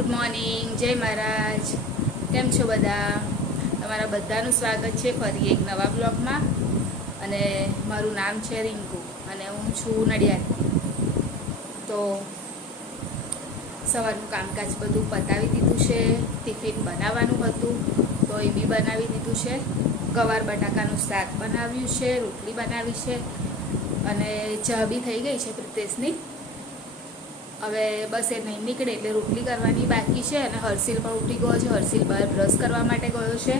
Good morning, જય મહારાજ. કેમ છો બધા? તમારા બધાનું સ્વાગત છે ફરી એક નવા બ્લોગમાં. અને મારું નામ છે રિંકુ અને હું છું નડિયાદ. તો સવારનું કામકાજ બધું પતાવી દીધું છે. ટિફિન બનાવવાનું હતું તો એ બી બનાવી દીધું છે. ગવાર બટાકાનું શાક બનાવ્યું છે, રોટલી બનાવી છે અને ચા બી થઈ ગઈ છે પ્રિતેશની. હવે બસ એ નહીં નીકળે એટલે રોટલી કરવાની બાકી છે. અને હર્ષિલ પણ ઉઠી ગયો છે. હર્ષિલ બહાર બ્રશ કરવા માટે ગયો છે.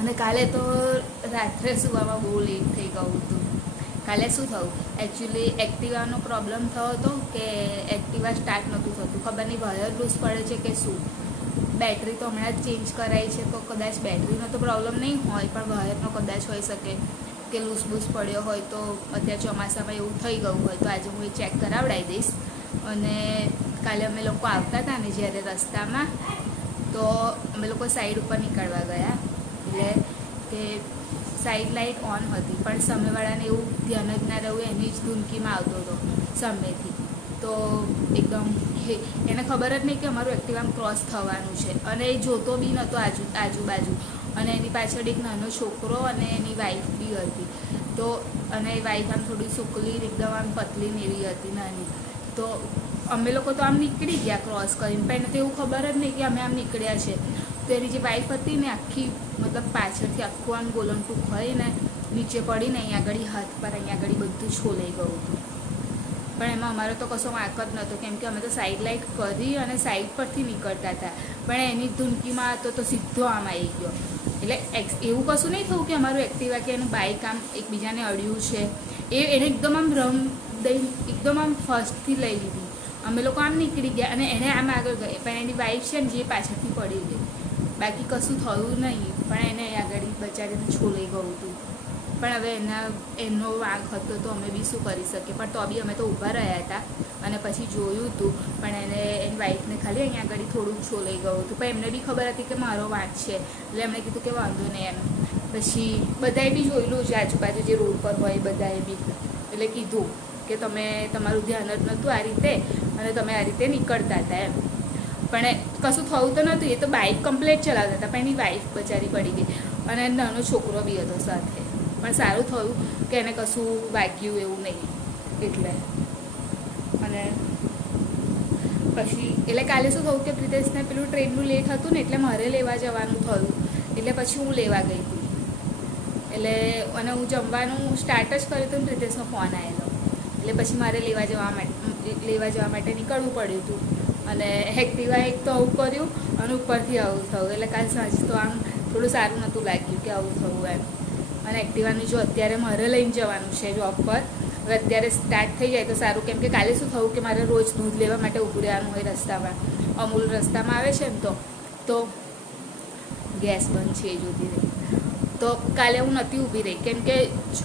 અને કાલે તો રાત્રે સુવામાં બહુ લેટ થઈ ગયું હતું. કાલે શું થયું, એકચ્યુઅલી એક્ટિવાનો પ્રોબ્લેમ થયો હતો કે એક્ટિવા સ્ટાર્ટ નહોતું થતું. ખબર નહીં વાયર લૂઝ પડે છે કે શું. બેટરી તો હમણાં જ ચેન્જ કરાવી છે તો કદાચ બેટરીનો તો પ્રોબ્લેમ નહીં હોય પણ વાયરનો કદાચ હોઈ શકે કે લૂઝ બૂઝ પડ્યો હોય. તો અત્યારે ચોમાસામાં એવું થઈ ગયું હોય તો આજે હું એ ચેક કરાવડાવી દઈશ. અને કાલે અમે લોકો આવતા હતા ને જ્યારે રસ્તામાં તો અમે લોકો સાઈડ ઉપર નીકળવા ગયા એટલે કે સાઈડ લાઇટ ઓન હતી પણ સામેવાળાને એવું ધ્યાન જ ના રહ્યું, એની જ ધૂનકીમાં આવતો હતો સામેથી. તો એકદમ એને ખબર જ નહીં કે અમારું એક્ટિવા ક્રોસ થવાનું છે અને એ જોતો બી નહોતો આજુબાજુ. અને એની પાછળ એક નાનો છોકરો અને એની વાઈફ બી હતી. તો અને વાઈફ આમ થોડી સુકલી એકદમ આમ પતલી ને એવી હતી નાની. તો અમે લોકો તો આમ નીકળી ગયા ક્રોસ કરીને, પણ એને તો એવું ખબર જ નહીં કે અમે આમ નીકળ્યા છે. તો એની જે વાઈફ હતી ને આખી મતલબ પાછળથી આખું આમ ગોલમટું ખોઈને નીચે પડીને અહીંયા આગળ હાથ પર અહીંયા આગળ બધું છોલાઈ ગયું હતું. પણ એમાં અમારો તો કશો વાંક જ નહોતો કેમ કે અમે તો સાઈડ લાઇટ કરી અને સાઈડ પરથી નીકળતા હતા. પણ એની ધૂનકીમાં હતો તો સીધો આમ આવી ગયો. એટલે એવું કશું નહીં થયું કે અમારું એક્ટિવા કે એનું બાઇક આમ એકબીજાને અડ્યું છે. એને એકદમ આમ રમ દઈ એકદમ આમ ફર્સ્ટથી લઈ લીધી. અમે લોકો આમ નીકળી ગયા અને એને આમ આગળ ગઈ પણ એની વાઈફ છે ને જે પાછળથી પડી ગઈ. બાકી કશું થયું નહીં પણ એને આગળ બચારીને છોલાઈ ગયું હતું. પણ હવે એનો વાંક હતો તો અમે બી શું કરી શકીએ. પણ તો બી અમે તો ઊભા રહ્યા હતા અને પછી જોયું હતું. પણ એને એની વાઈફને ખાલી અહીંયા આગળ થોડું છોલાઈ ગયું હતું. પણ એમને બી ખબર હતી કે મારો વાંક છે એટલે એમણે કીધું કે વાંધો નહીં એમ. પછી બધાએ બી જોયેલું છે આજુબાજુ જે રોડ પર હોય બધાએ બી. એટલે કીધું કે તમે તમારું ધ્યાન જ નહોતું આ રીતે અને તમે આ રીતે નીકળતા હતા એમ. પણ કશું થયું તો નહોતું, એ તો બાઇક કમ્પ્લેટ ચલાવતા હતા પણ એની વાઈફ બચારી પડી ગઈ અને નાનો છોકરો બી હતો સાથે. પણ સારું થયું કે એને કશું વાગ્યું એવું નહીં એટલે. અને પછી એટલે કાલે શું થયું કે પ્રિતેશને પેલું ટ્રેનનું લેટ હતું ને એટલે મારે લેવા જવાનું થયું. એટલે પછી હું લેવા ગઈ હતી. એટલે અને હું જમવાનું સ્ટાર્ટ જ કર્યું હતું ને પ્રિતેશનો ફોન આવેલો. એટલે પછી મારે લેવા જવા માટે નીકળવું પડ્યું હતું. અને એક્ટિવા એક તો આવું કર્યું અને ઉપરથી આવું થયું. એટલે કાલ સાંજ તો આમ થોડું સારું નહોતું લાગ્યું કે આવું થયું એમ. અને એક્ટિવાનું જો અત્યારે મારે લઈને જવાનું છે જોબ પર. હવે અત્યારે સ્ટાર્ટ થઈ જાય તો સારું કેમ કે કાલે શું થયું કે મારે રોજ દૂધ લેવા માટે ઊભું રહેવાનું હોય રસ્તામાં. અમૂલ રસ્તામાં આવે છે ને તો ગેસ બંધ છે એ જોતી રહી. તો કાલે હું નહોતી ઊભી રહી કેમ કે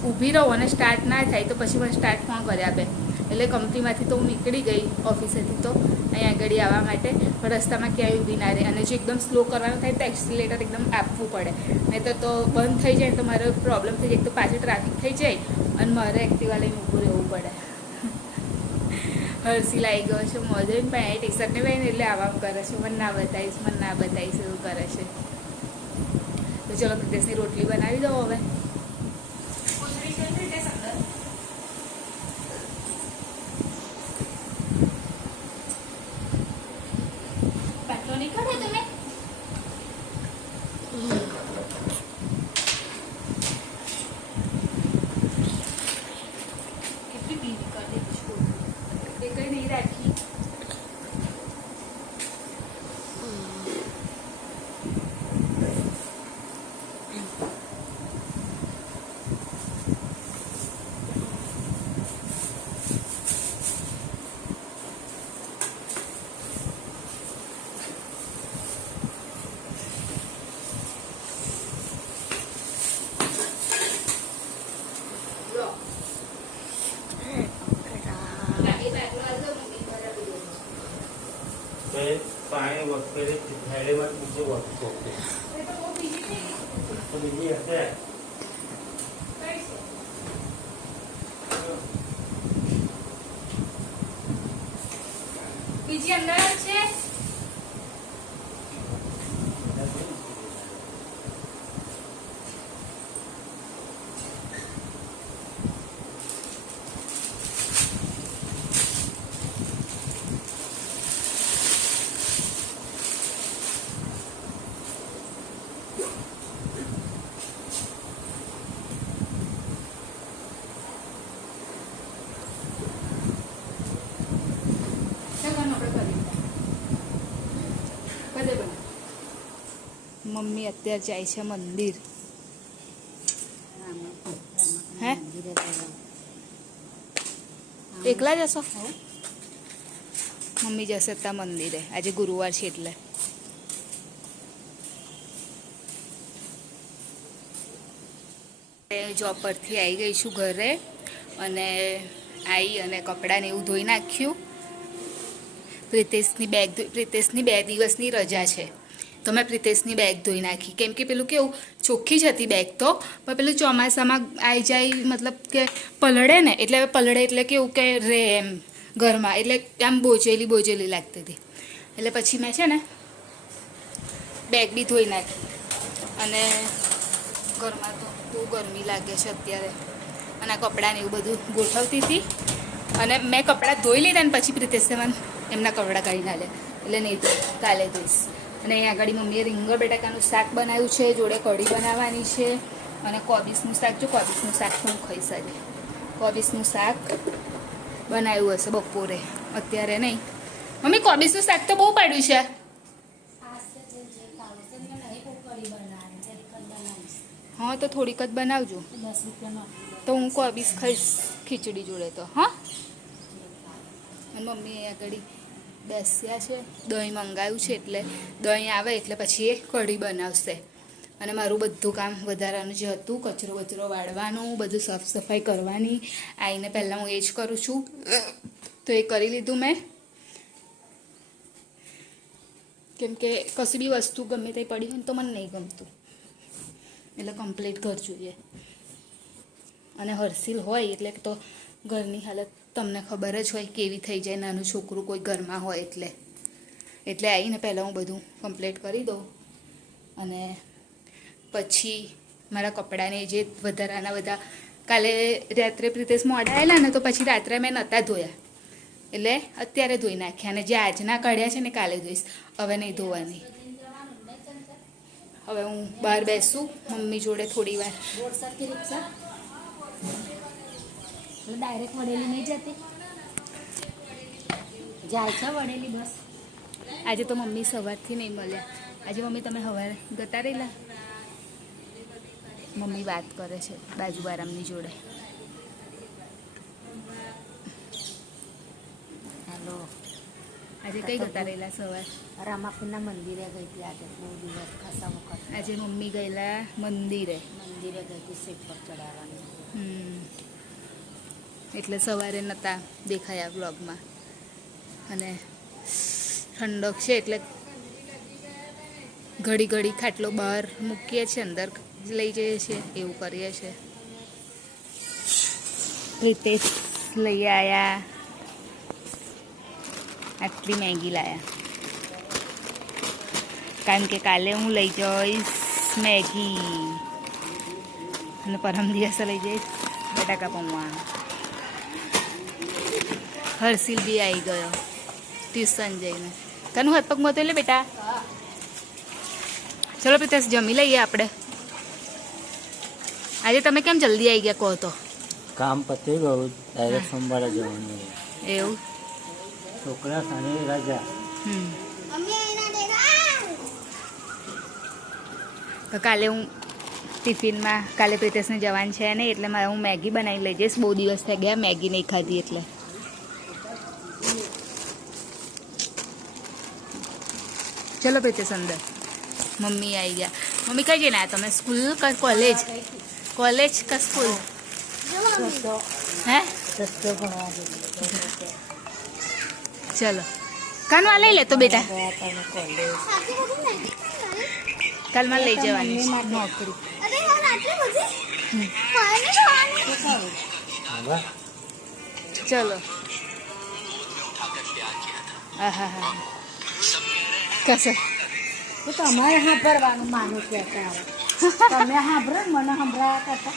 ઊભી રહું અને સ્ટાર્ટ ના થાય તો પછી મને સ્ટાર્ટ કોણ કરી આપે. એટલે કંપનીમાંથી તો હું નીકળી ગઈ ઓફિસેથી તો અહીંયા આગળ આવવા માટે. પણ રસ્તામાં ક્યાંય ઊભી ના રહે અને જો એકદમ સ્લો કરવાનું થાય તો એક્સિલેટર એકદમ આપવું પડે. નહીં તો બંધ થઈ જાય તો મારો પ્રોબ્લેમ થઈ જાય. એક તો પાછળ ટ્રાફિક થઈ જાય અને મારે એક્ટિવા લઈને ઊભું રહેવું પડે. હર્ષિલ આવી ગયો છે મોજે પણ એ ટી શર્ટને પહેરીને એટલે આવામ કરે છે મને ના બતાવીશ એવું કરે છે. તો ચલો પ્રિતેશની રોટલી બનાવી દો હવે. પાણી વખતે થાળીમાં નીચે વધતો બીજી હશે બીજી અંદર જ છે. મમ્મી અત્યારે જાય છે મંદિર. હે એકલા જશો? મમ્મી જશે ત્યાં મંદિરે, આજે ગુરુવાર છે એટલે. જોબ પરથી આવી ગઈ છું ઘરે અને આવી અને કપડાને એવું ધોઈ નાખ્યું. પ્રિતેશની 2 દિવસની રજા છે તો મેં પ્રિતેશની બેગ ધોઈ નાખી. કેમ કે પેલું કેવું ચોખ્ખી જ હતી બેગ તો, પણ પેલું ચોમાસામાં આવી જાય મતલબ કે પલળે ને, એટલે હવે પલળે એટલે કેવું કે રે એમ ઘરમાં, એટલે આમ બોજેલી લાગતી હતી. એટલે પછી મેં છે ને બેગ બી ધોઈ નાખી. અને ઘરમાં તો બહુ ગરમી લાગે છે અત્યારે, અને આ કપડાને એવું બધું ગોઠવતી હતી. અને મેં કપડાં ધોઈ લીધા ને પછી પ્રિતેશે મને એમના કપડાં કાઢી નાખ્યા, એટલે નહીં તો કાલે ધોઈશ. અને અહીંયા આગળ મમ્મીએ રીંગણ બટાકાનું શાક બનાવ્યું છે, જોડે કઢી બનાવવાની છે અને કોબીસનું શાક. જો કોબીસનું શાક હું ખાઈશ આજે. કોબીસનું શાક બનાવ્યું હશે બપોરે, અત્યારે નહીં. મમ્મી કોબીસનું શાક તો બહુ પાડ્યું છે. હા તો થોડીક જ બનાવજો, તો હું કોબીસ ખાઈશ ખીચડી જોડે તો. હા અને મમ્મી અહીંયા આગળ બેસ્યા છે, દહીં મંગાવ્યું છે, એટલે દહીં આવે એટલે પછી એ કઢી બનાવશે. અને મારું બધું કામ વધારાનું જે હતું, કચરો વાળવાનું, બધું સાફ સફાઈ કરવાની, આવીને પહેલાં હું એ જ કરું છું, તો એ કરી લીધું મેં. કેમ કે કશું બી વસ્તુ ગમે તે પડી હોય તો મને નહીં ગમતું, એટલે કમ્પ્લીટ ઘર જોઈએ. અને હર્ષિલ હોય એટલે તો ઘરની હાલત તમને ખબર જ હોય કેવી થઈ જાય, નાનું છોકરું કોઈ ઘરમાં હોય એટલે આવીને પહેલાં હું બધું કમ્પ્લીટ કરી દઉં. અને પછી મારા કપડાને જે વધારાના બધા, કાલે રાત્રે પ્રિતેશ મોડા આવેલા ને તો પછી રાત્રે મેં નહોતા ધોયા, એટલે અત્યારે ધોઈ નાખ્યા. અને જે આજના કાઢ્યા છે ને કાલે ધોઈશ, હવે નહીં ધોવાની. હવે હું બહાર બેસું મમ્મી જોડે થોડી વાર. ડાયરેક્ટ વડેલી નહીં જતી, જાય છે વડેલી બસ. આજે તો મમ્મી સવારથી નહીં મળ્યા. આજે મમ્મી તમે સવારે જતા રહેલા? મમ્મી વાત કરે છે બાજુવાળાની જોડે. હેલો, આજે કઈ જતા રહેલા સવાર? રામાપુરના મંદિરે ગઈ હતી આજે, બહુ દિવસ ખાસા વખત. આજે મમ્મી ગયેલા મંદિરે ગઈ હતી સીટ પર ચડાવવાની. એટલે સવારે નહોતા દેખાયા બ્લોગમાં. અને ઠંડક છે એટલે ઘડી ખાટલો બહાર મૂકીએ છીએ, અંદર લઈ જઈએ છીએ, એવું કરીએ છીએ. પ્રિતેશ લઈ આવ્યા આટલી મેગી લાયા, કારણ કે કાલે હું લઈ જઈશ મેગી અને પરમ દિવસે લઈ જઈશ બટાકા પૌવા. હર્ષિલ બી આવી ગયો ટ્યુશન જઈને. તનું હાથ પગ મોતો લે બેટા. ચલો પ્રિતેશ જમી લઈએ આપણે. આજે તમે કેમ જલ્દી આવી ગયા કહો તો? કામ પતી ગયું, ડાયરેક્ટ સોમવારે જવાનું. એવું? છોકરા સાંજે રજા. તો કાલે હું ટિફિનમાં, કાલે પ્રિતેશને જવાનું છે ને એટલે મારે હું મેગી બનાવી લઈ જઈશ. બહુ દિવસ થઈ ગયા મેગી નહીં ખાધી એટલે. ચલો પ્રિતેશ અંદર. મમ્મી આવી ગયા. મમ્મી કઈ જઈને આવ્યા તમે? સ્કૂલ કે કોલેજ? કોલેજ કે સ્કૂલ? હે ચલો કાનમાં લઈ લે તો બેટા, કાલમાં લઈ જવાની નોકરી. ચલો હા હા હા કશો તો તમારે સાંભળવાનું માનું કે આવે તમે સાંભળો ને મને સંભળાયા કરતા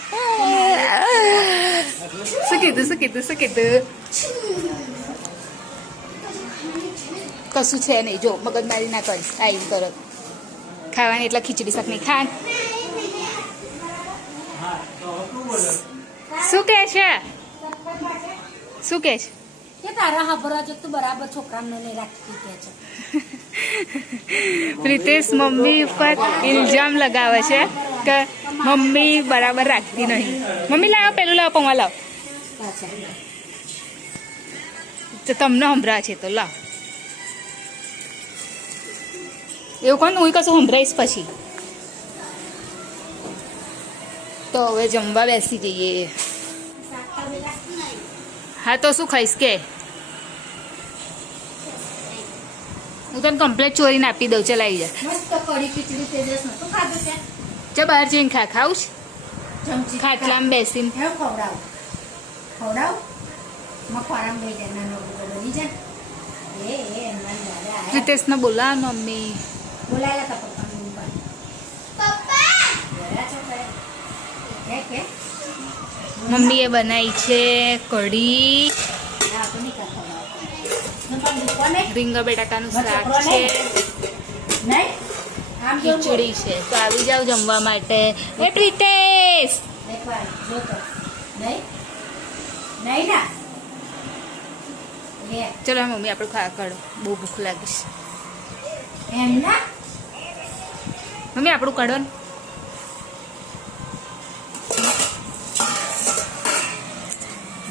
શું કીધું કશું છે નહીં જો મગજમારી ના કરીશ આવી તરત ખાવાની એટલે ખીચડી શાક નહીં ખાન શું કહે છે કે તારા સાંભળવા જો તું બરાબર છોકરાને નહીં રાખતી કે છે પ્રિતેશ મમ્મી ઉપર ઇલ્ઝામ લગાવે છે કે મમ્મી બરાબર રાખતી નહીં મમ્મી લાવો પેલું લાવો પૌવા લાવો પાછા તો તમને સંભળા છે તો લાવ એવું કોણ હું કશું સંભળાઈશ પછી તો હવે જમવા બેસી જઈએ હા તો શું ખાઈશ કે હું તને કમ્પ્લેટ ચોરીને આપી દઉં ચાલ આવી જા મસ્ત કઢી ખીચડી તેજસ નતું ખાધું છે ચાલ બહાર જઈને ખાવું છે ચમચી ખાટલામાં બેસીને હેવ ખવડાવ મખવારામ લઈ જાય નાનો બધો બની જાય એમના દાદા આયા પ્રિતેશને બોલા મમ્મી બોલાયેલા હતા પપ્પા બોલ્યા છો કે મમ્મીએ બનાવી છે કઢી ના તો નહીં ખવડાવ પણ દુકાને રીંગણ બટાકાનું શાક છોકરો છે નહીં આમ કેવું બોલ? ખીચડી છે તો આવી જાવ જમવા માટે એ પ્રિતેશ એકવાર જો તો નહીં નહીં ના લે ચલો મમ્મી આપણે ખા કાઢો બહુ ભૂખ લાગીશ એમ ના મમ્મી આપણું કાઢો ને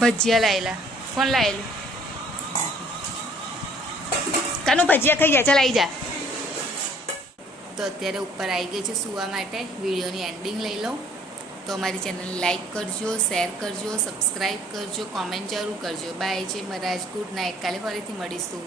ભજીયા લાયેલા કોણ લાયેલું કાનું ભજીયા ખાઈ જા ચાલ આવી જા તો અત્યારે ઉપર આવી ગઈ છે સુવા માટે વિડીયોની એન્ડિંગ લઈ લઉં તો અમારી ચેનલને લાઈક કરજો શેર કરજો સબસ્ક્રાઈબ કરજો કોમેન્ટ જરૂર કરજો બાય જય મહારાજ ગુડ નાઇટ કાલે ફરીથી મળીશું